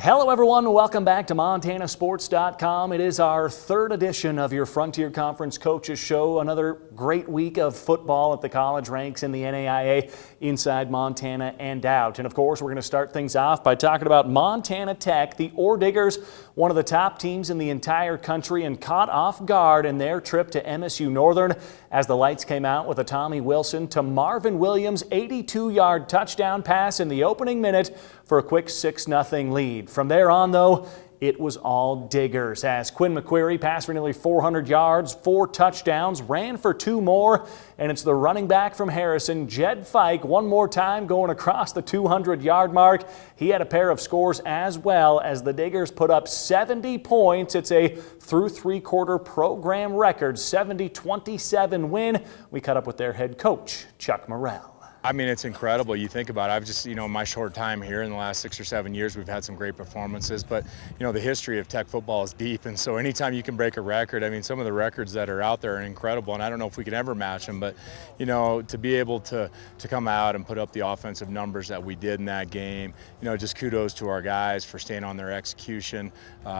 Hello everyone, welcome back to MontanaSports.com. It is our third edition of your Frontier Conference Coaches Show. Another great week of football at the college ranks in the NAIA inside Montana and out. And of course, we're going to start things off by talking about Montana Tech. The Ore Diggers, one of the top teams in the entire country, and caught off guard in their trip to MSU-Northern as the lights came out with a Tommy Wilson to Marvin Williams' 82-yard touchdown pass in the opening minute for a quick 6-0 lead. From there on, though, it was all Diggers as Quinn McQueary passed for nearly 400 yards, 4 touchdowns, ran for 2 more, and it's the running back from Harrison, Jed Fike, one more time going across the 200-yard mark. He had a pair of scores as well as the Diggers put up 70 points. It's a through three-quarter program record, 70-27 win. We caught up with their head coach, Chuck Morrell. I mean, it's incredible. You think about it. I've just, my short time here in the last 6 or 7 years, we've had some great performances, but, the history of Tech football is deep. And so anytime you can break a record, I mean, some of the records that are out there are incredible. And I don't know if we can ever match them, but, to be able to come out and put up the offensive numbers that we did in that game, just kudos to our guys for staying on their execution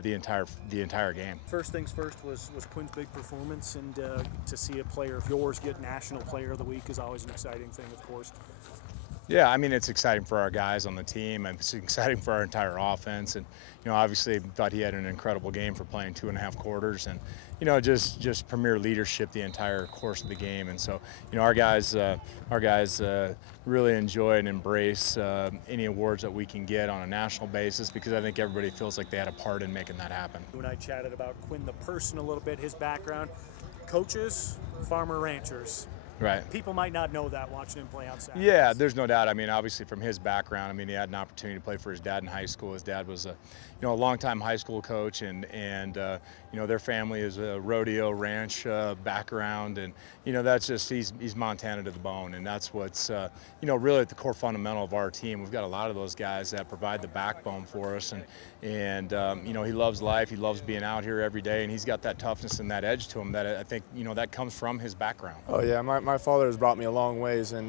the entire game. First things first was Quinn's big performance, and to see a player of yours get National Player of the Week is always an exciting thing, of course. Yeah, I mean, it's exciting for our guys on the team, and it's exciting for our entire offense. And, obviously thought he had an incredible game for playing 2.5 quarters and, just premier leadership the entire course of the game. And so, our guys really enjoy and embrace any awards that we can get on a national basis, because I think everybody feels like they had a part in making that happen. You and I chatted about Quinn the person a little bit, his background. Coaches, farmer ranchers. Right. People might not know that watching him play outside. Yeah, there's no doubt. I mean, obviously from his background, I mean, he had an opportunity to play for his dad in high school. His dad was a longtime high school coach, and their family is a rodeo ranch background, and that's just he's Montana to the bone, and that's what's really at the core fundamental of our team. We've got a lot of those guys that provide the backbone for us, and he loves life. He loves being out here every day, and he's got that toughness and that edge to him that I think that comes from his background. Oh yeah, my father has brought me a long ways, and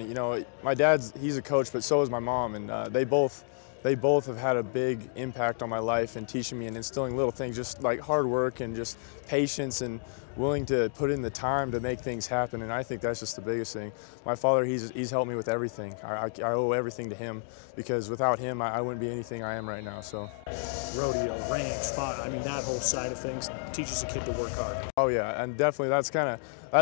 my he's a coach, but so is my mom, and they both have had a big impact on my life and teaching me and instilling little things, just like hard work and just patience and willing to put in the time to make things happen. And I think that's just the biggest thing. My father, he's helped me with everything. I owe everything to him, because without him, I wouldn't be anything I am right now. So, rodeo, ranch, farm, I mean, that whole side of things teaches a kid to work hard. Oh yeah, and definitely that's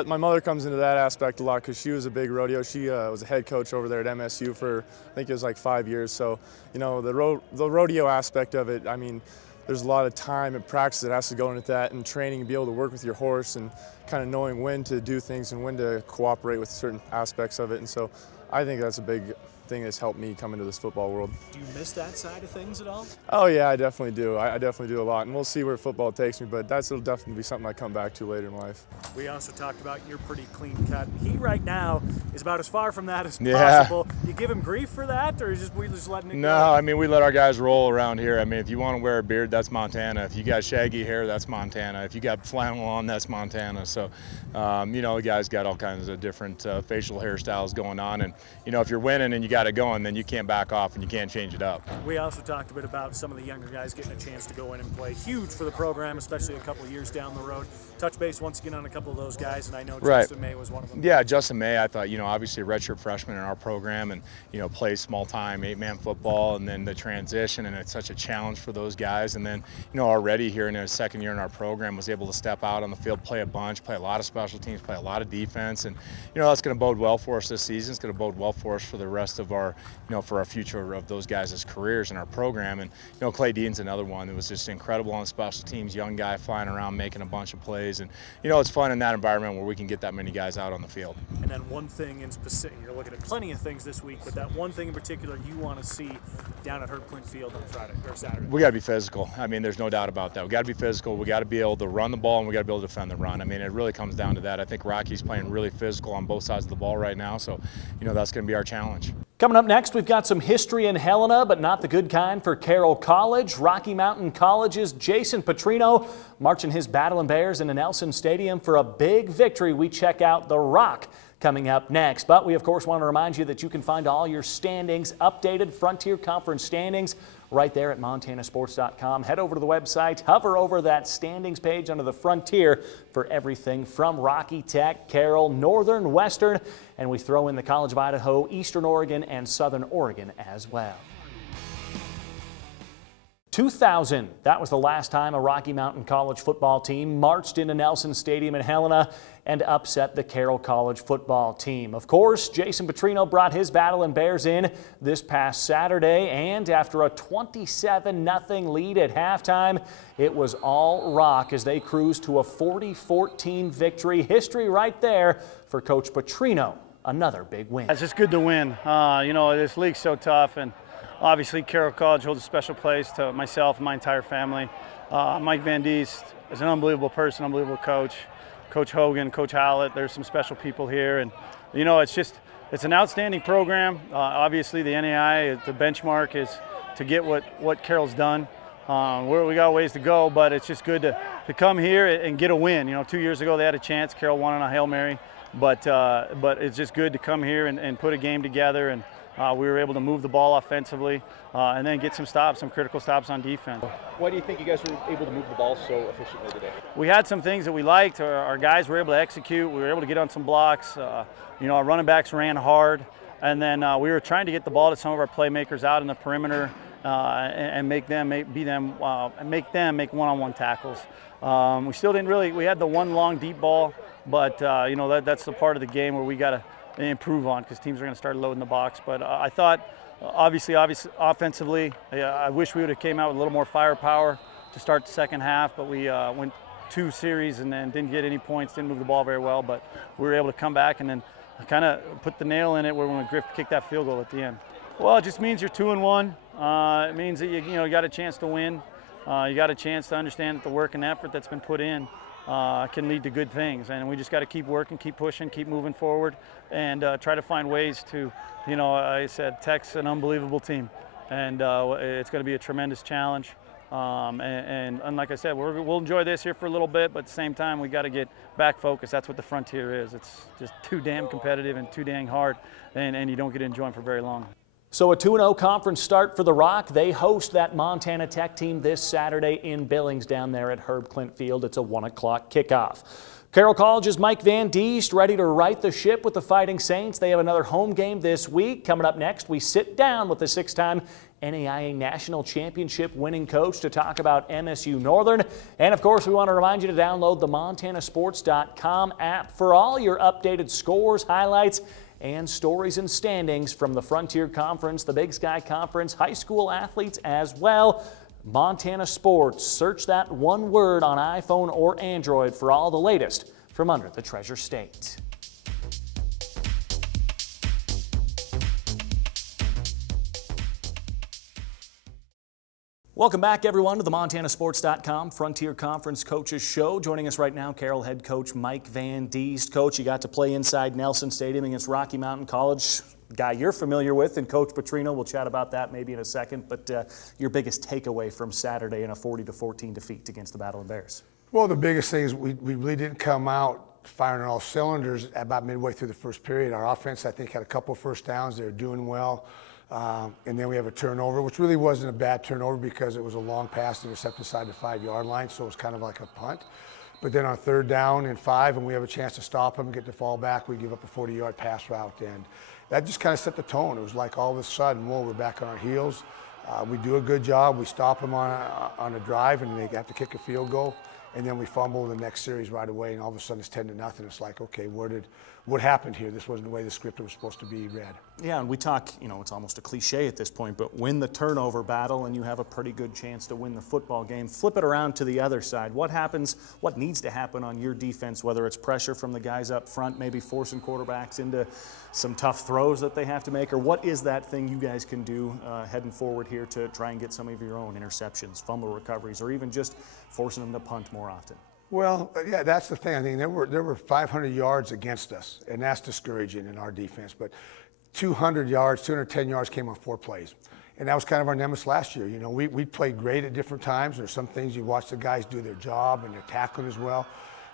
my mother comes into that aspect a lot, because she was a big rodeo. She was a head coach over there at MSU for, I think it was like 5 years. So, the rodeo aspect of it, I mean, there's a lot of time and practice that has to go into that, and training and be able to work with your horse and kind of knowing when to do things and when to cooperate with certain aspects of it. And so I think that's a big thing that's helped me come into this football world. Do you miss that side of things at all? Oh yeah, I definitely do. I definitely do a lot, and we'll see where football takes me, but that'll definitely be something I come back to later in life. We also talked about you're pretty clean cut. He right now is about as far from that as possible. You give him grief for that, or we just letting it go? No, I mean, we let our guys roll around here. I mean, if you want to wear a beard, that's Montana. If you got shaggy hair, that's Montana. If you got flannel on, that's Montana. So, the guys got all kinds of different facial hairstyles going on, and if you're winning and you got it going, then you can't back off and you can't change it up. We also talked a bit about some of the younger guys getting a chance to go in and play. Huge for the program, especially a couple of years down the road. Touch base once again on a couple of those guys, and I know Justin May was one of them. Yeah, Justin May, I thought, obviously a redshirt freshman in our program, and, plays small-time 8-man football, and then the transition, and it's such a challenge for those guys. And then, already here in his second year in our program, was able to step out on the field, play a bunch, play a lot of special teams, play a lot of defense, and, that's going to bode well for us this season. It's going to bode well for us for the rest of our, for our future of those guys' careers in our program. And, Clay Dean's another one that was just incredible on special teams, young guy flying around, making a bunch of plays. And, it's fun in that environment where we can get that many guys out on the field. And then one thing in specific, you're looking at plenty of things this week, but that one thing in particular you want to see down at Herb Clint Field on Friday or Saturday. We got to be physical. I mean, there's no doubt about that. We got to be physical. We got to be able to run the ball, and we got to be able to defend the run. I mean, it really comes down to that. I think Rocky's playing really physical on both sides of the ball right now, so, that's going to be our challenge. Coming up next, we've got some history in Helena, but not the good kind for Carroll College. Rocky Mountain College's Jason Petrino marching his Battling Bears into Nelson Stadium for a big victory. We check out the Rock coming up next. But we, of course, want to remind you that you can find all your standings, updated Frontier Conference standings, right there at montanasports.com. Head over to the website, hover over that standings page under the Frontier for everything from Rocky, Tech, Carroll, Northern, Western, and we throw in the College of Idaho, Eastern Oregon, and Southern Oregon as well. 2000, that was the last time a Rocky Mountain College football team marched into Nelson Stadium in Helena and upset the Carroll College football team. Of course, Jason Petrino brought his Battle and Bears in this past Saturday, and after a 27-0 lead at halftime, it was all rock as they cruised to a 40-14 victory. History right there for Coach Petrino. Another big win. It's just good to win. You know, this league's so tough, and obviously Carroll College holds a special place to myself and my entire family. Mike Van Diest is an unbelievable person, unbelievable coach. Coach Hogan, Coach Hallett, there's some special people here. And, you know, it's an outstanding program. Obviously the NAI, the benchmark is to get what Carroll's done. We got ways to go, but it's just good to come here and get a win. You know, 2 years ago they had a chance. Carroll won on a Hail Mary. But it's just good to come here and put a game together. And we were able to move the ball offensively and then get some stops, some critical stops on defense. Why do you think you guys were able to move the ball so efficiently today? We had some things that we liked. Our guys were able to execute. We were able to get on some blocks. You know, our running backs ran hard. And then we were trying to get the ball to some of our playmakers out in the perimeter and make them make one-on-one tackles. We still didn't really, we had the one long deep ball, but you know, that's the part of the game where we got to improve on because teams are going to start loading the box. But I thought, obviously offensively, I wish we would have came out with a little more firepower to start the second half, but we went 2 series and then didn't get any points, didn't move the ball very well, but we were able to come back and then kind of put the nail in it where when Griff kicked that field goal at the end. Well, it just means you're 2-1. It means that you got a chance to win. You got a chance to understand that the work and effort that's been put in can lead to good things, and we just got to keep working, keep pushing, keep moving forward, and try to find ways to, you know, I said Tech's an unbelievable team, and it's going to be a tremendous challenge. And like I said, we'll enjoy this here for a little bit, but at the same time, we got to get back focused. That's what the Frontier is. It's just too damn competitive and too dang hard, and you don't get to enjoy them for very long. So a 2-0 conference start for the Rock. They host that Montana Tech team this Saturday in Billings down there at Herb Clint Field. It's a 1 o'clock kickoff. Carroll College's Mike Van Diest ready to right the ship with the Fighting Saints. They have another home game this week. Coming up next, we sit down with the 6-time NAIA National Championship winning coach to talk about MSU-Northern. And of course, we want to remind you to download the montanasports.com app for all your updated scores, highlights, and stories and standings from the Frontier Conference, the Big Sky Conference, high school athletes as well. Montana Sports. Search that one word on iPhone or Android for all the latest from under the Treasure State. Welcome back, everyone, to the montanasports.com Frontier Conference Coaches Show. Joining us right now, Carroll head coach Mike Van Diest. Coach, you got to play inside Nelson Stadium against Rocky Mountain College, a guy you're familiar with, and Coach Petrino. We'll chat about that maybe in a second, but your biggest takeaway from Saturday in a 40-14 defeat against the Battle and Bears? Well, the biggest thing is we really didn't come out firing on all cylinders about midway through the first period. Our offense, I think, had a couple of first downs. They were doing well. And then we have a turnover, which really wasn't a bad turnover because it was a long pass intercepted inside the 5-yard line, so it was kind of like a punt. But then on 3rd down and 5, and we have a chance to stop them, get the fall back, we give up a 40-yard pass route. And that just kind of set the tone. It was like all of a sudden, whoa, we're back on our heels. We do a good job. We stop them on a drive, and they have to kick a field goal. And then we fumble the next series right away, and all of a sudden it's 10-0. It's like, okay, what happened here? This wasn't the way the script was supposed to be read. Yeah, and we talk, you know, it's almost a cliche at this point, but win the turnover battle and you have a pretty good chance to win the football game. Flip it around to the other side. What happens, what needs to happen on your defense, whether it's pressure from the guys up front, maybe forcing quarterbacks into some tough throws that they have to make, or what is that thing you guys can do heading forward here to try and get some of your own interceptions, fumble recoveries, or even just forcing them to punt more often? Well, yeah, that's the thing. I mean, there were 500 yards against us, and that's discouraging in our defense. But 200 yards, 210 yards came on 4 plays. And that was kind of our nemesis last year. You know, we played great at different times. There's some things you watch the guys do their job, and they're tackling as well.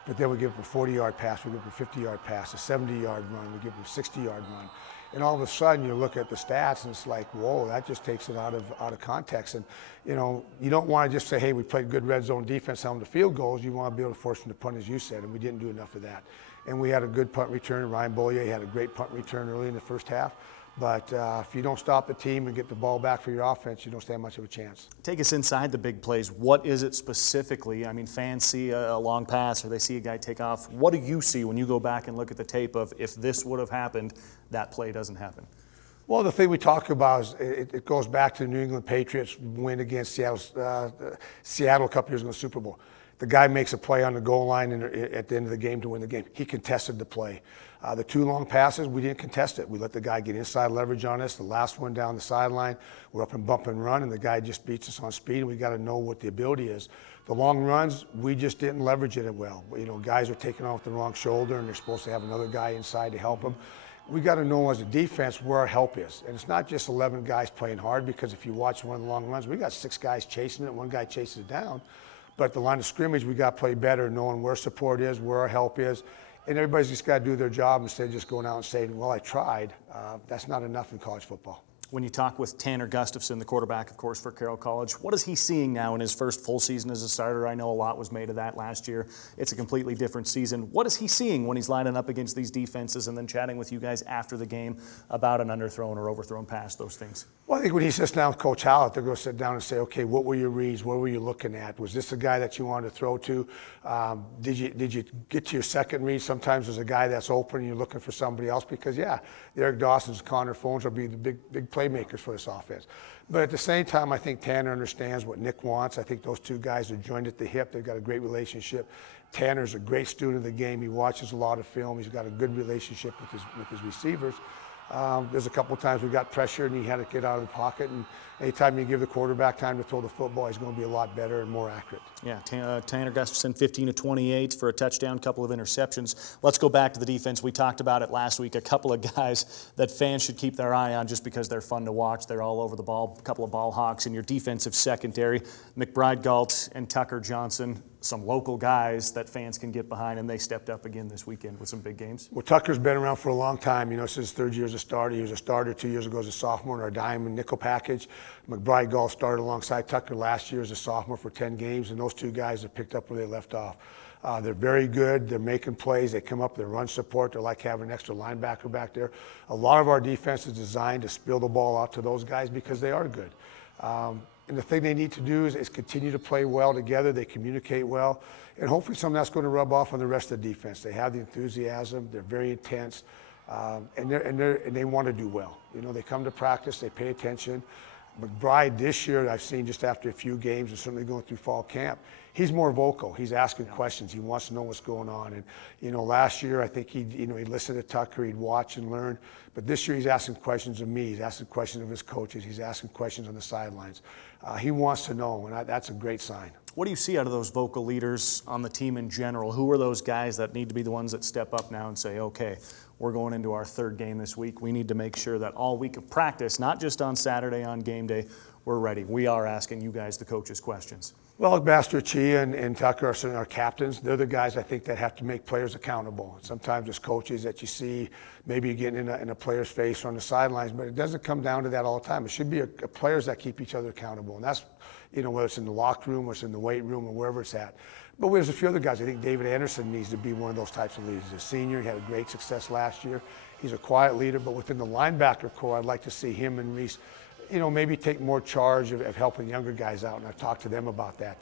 but then we give up a 40-yard pass, we give up a 50-yard pass, a 70-yard run, we give up a 60-yard run. And all of a sudden you look at the stats and it's like, whoa, that just takes it out of context. And you know, you don't want to just say, hey, we played good red zone defense on the field goals. You want to be able to force them to punt, as you said, and we didn't do enough of that. And we had a good punt return. Ryan Bollier had a great punt return early in the first half. But if you don't stop the team and get the ball back for your offense, you don't stand much of a chance. Take us inside the big plays. What is it specifically? I mean, fans see a long pass or they see a guy take off. What do you see when you go back and look at the tape of if this would have happened, that play doesn't happen? Well, the thing we talk about is it goes back to the New England Patriots win against Seattle a couple years ago in the Super Bowl. The guy makes a play on the goal line at the end of the game to win the game. He contested the play. The 2 long passes, we didn't contest it. We let the guy get inside leverage on us. The last one down the sideline, we're up and bump and run, and the guy just beats us on speed, and we got to know what the ability is. The long runs, we just didn't leverage it well. You know, guys are taking off the wrong shoulder, and they're supposed to have another guy inside to help them. We got to know as a defense where our help is. And it's not just 11 guys playing hard, because if you watch one of the long runs, we got 6 guys chasing it, 1 guy chases it down. But at the line of scrimmage, we got to play better, knowing where support is, where our help is. And everybody's just got to do their job instead of just going out and saying, well, I tried. That's not enough in college football. When you talk with Tanner Gustafson, the quarterback, of course, for Carroll College, what is he seeing now in his first full season as a starter? I know a lot was made of that last year. It's a completely different season. What is he seeing when he's lining up against these defenses and then chatting with you guys after the game about an underthrown or overthrown pass, those things? Well, I think when he sits down with Coach Hallett, they're going to sit down and say, okay, what were your reads? What were you looking at? Was this the guy that you wanted to throw to? Did you get to your second read? Sometimes there's a guy that's open and you're looking for somebody else because, yeah, Eric Dawson's, Connor Phones will be the big playmakers for this offense. But at the same time, I think Tanner understands what Nick wants. I think those 2 guys are joined at the hip. They've got a great relationship. Tanner's a great student of the game. He watches a lot of film. He's got a good relationship with his receivers. There's a couple of times we got pressured and he had to get out of the pocket. And anytime you give the quarterback time to throw the football, he's going to be a lot better and more accurate. Yeah, Tanner Gustafson, 15 of 28 for a touchdown, couple of interceptions. Let's go back to the defense. We talked about it last week. A couple of guys that fans should keep their eye on just because they're fun to watch. They're all over the ball. A couple of ball hawks in your defensive secondary. McBride Galt and Tucker Johnson. Some local guys that fans can get behind, and they stepped up again this weekend with some big games. Well, Tucker's been around for a long time. You know, this is his 3rd year as a starter. He was a starter 2 years ago as a sophomore in our dime and nickel package. McBride Galt started alongside Tucker last year as a sophomore for 10 games, and those 2 guys have picked up where they left off. They're very good. They're making plays. They come up, they run support. They're like having an extra linebacker back there. A lot of our defense is designed to spill the ball out to those guys because they are good. And the thing they need to do is continue to play well together. They communicate well. And hopefully some of that's going to rub off on the rest of the defense. They have the enthusiasm. They're very intense. And they want to do well. You know, they come to practice. They pay attention. McBride this year, I've seen just after a few games and certainly going through fall camp, he's more vocal. He's asking questions. He wants to know what's going on. And, you know, last year I think he listened to Tucker. He'd watch and learn. But this year he's asking questions of me. He's asking questions of his coaches. He's asking questions on the sidelines. He wants to know, and that's a great sign. What do you see out of those vocal leaders on the team in general? Who are those guys that need to be the ones that step up now and say, okay, we're going into our 3rd game this week. We need to make sure that all week of practice, not just on Saturday on game day, we're ready. We are asking you guys, the coaches, questions. Well, Master Chia and Tucker are certainly our captains. They're the guys I think that have to make players accountable. Sometimes it's coaches that you see maybe getting in a player's face or on the sidelines, but it doesn't come down to that all the time. It should be players that keep each other accountable, and that's, you know, whether it's in the locker room or it's in the weight room or wherever it's at. But there's a few other guys. I think David Anderson needs to be one of those types of leaders. He's a senior. He had a great success last year. He's a quiet leader, but within the linebacker core, I'd like to see him and Reese, you know, maybe take more charge of helping younger guys out, and I've talked to them about that.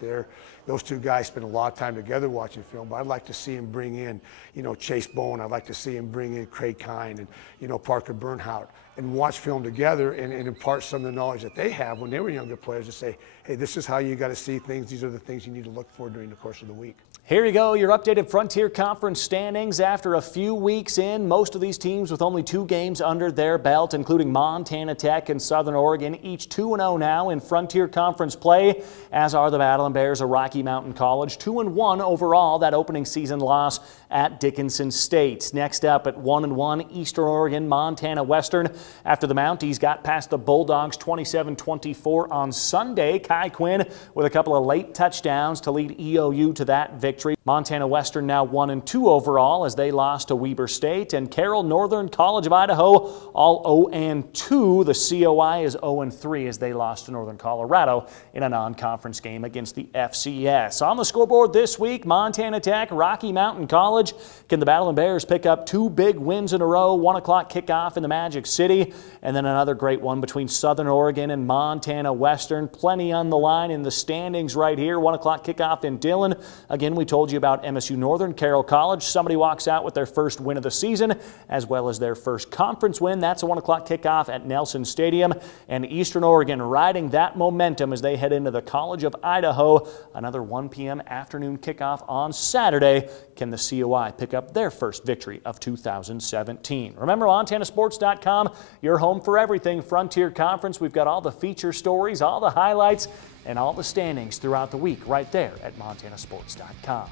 Those 2 guys spend a lot of time together watching film, but I'd like to see him bring in, you know, Chase Bowen. I'd like to see him bring in Craig Kine and, you know, Parker Bernhout, and watch film together and impart some of the knowledge that they have when they were younger players to say, hey, this is how you got to see things. These are the things you need to look for during the course of the week. Here you go, your updated Frontier Conference standings after a few weeks in. Most of these teams with only 2 games under their belt, including Montana Tech and Southern Oregon, each 2-0 now in Frontier Conference play, as are the Battling Bears of Rocky Mountain College, 2-1 overall. That opening season loss at Dickinson State. Next up at 1-1, Eastern Oregon, Montana Western. After the Mounties got past the Bulldogs 27-24 on Sunday, Kai Quinn with a couple of late touchdowns to lead EOU to that victory. Montana Western now 1-2 overall as they lost to Weber State, and Carroll Northern College of Idaho all 0-2. The COI is 0-3 as they lost to Northern Colorado in a non-conference game against the FCS. On the scoreboard this week, Montana Tech, Rocky Mountain College. Can the Battling Bears pick up 2 big wins in a row? 1 o'clock kickoff in the Magic City, and then another great one between Southern Oregon and Montana Western. Plenty on the line in the standings right here. 1 o'clock kickoff in Dillon. Again, we told you about MSU-Northern Carroll College. Somebody walks out with their first win of the season, as well as their first conference win. That's a 1 o'clock kickoff at Nelson Stadium. And Eastern Oregon riding that momentum as they head into the College of Idaho. Another 1 p.m. afternoon kickoff on Saturday. Can the COI pick up their first victory of 2017? Remember, MontanaSports.com, your home for everything Frontier Conference. We've got all the feature stories, all the highlights, and all the standings throughout the week right there at MontanaSports.com.